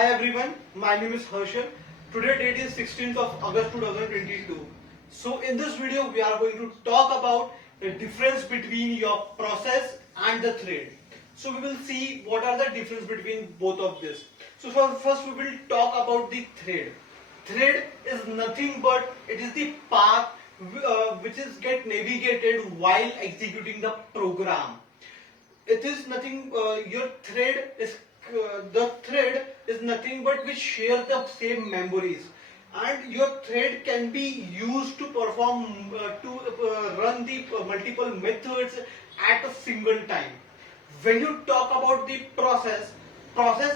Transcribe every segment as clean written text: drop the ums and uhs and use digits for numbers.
Hi everyone, my name is Harshal. Today date is 16th of August 2022. So in this video we are going to talk about the difference between your process and the thread. So we will see what are the difference between both of this. So first we will talk about the thread. Thread is nothing but it is the path which is get navigated while executing the program. It is nothing, your thread is the thread is nothing but we share the same memories, and your thread can be used to perform to run the multiple methods at a single time. When you talk about the process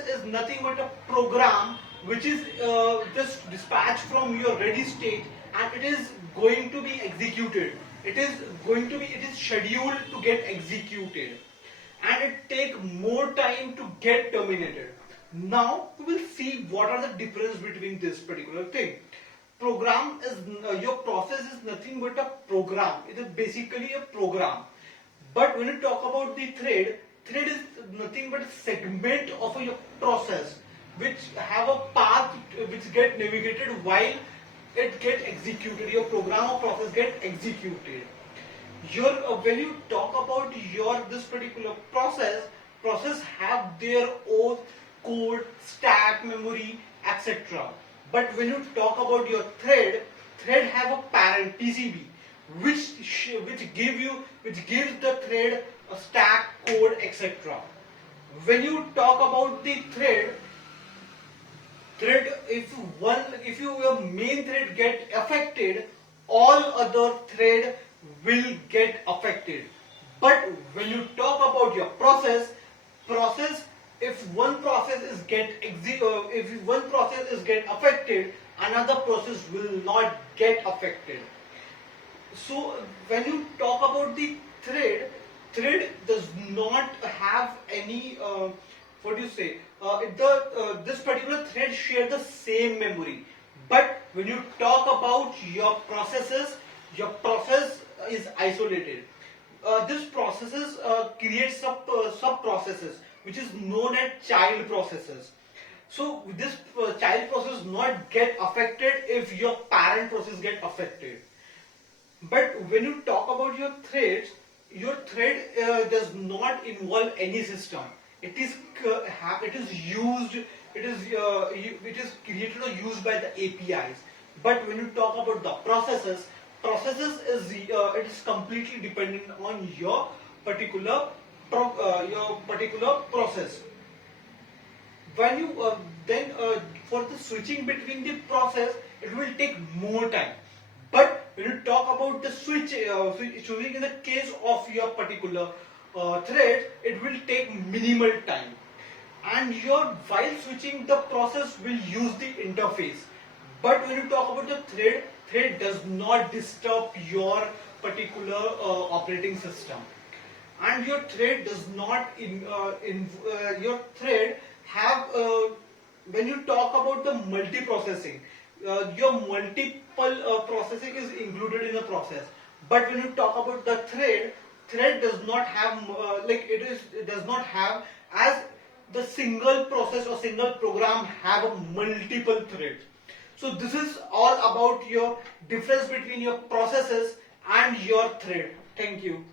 is nothing but a program which is just dispatched from your ready state, and it is going to be executed. It is scheduled to get executed, and it take more time to get terminated. Now we will see what are the difference between this particular thing. Program is your process is nothing but a program. It is basically a program. But when you talk about the thread is nothing but a segment of your process which have a path which get navigated while it get executed. Your program or process get executed. Your when you talk about your this particular process have their own code, stack, memory, etc. But when you talk about your thread have a parent TCB which gives the thread a stack, code, etc. When you talk about the thread, if your main thread get affected, all other thread will get affected. But when you talk about your process, if one process is get affected, another process will not get affected. So when you talk about the thread does not have any what do you say? This particular thread share the same memory. But when you talk about your process is isolated. This processes create sub processes which is known as child processes. So this child process not get affected if your parent process get affected. But when you talk about your thread does not involve any system. It is used. It is created or used by the APIs. But when you talk about the processes is it is completely dependent on your particular process. When you then for the switching between the process, it will take more time. But when you talk about the switching in the case of your particular thread, it will take minimal time. And while switching the process will use the interface. But when you talk about the thread does not disturb your particular operating system. And your thread does not your thread have when you talk about the multiprocessing, your multiple processing is included in the process. But when you talk about the thread does not have it does not have as the single process or single program have a multiple threads. So this is all about your difference between your processes and your thread. Thank you.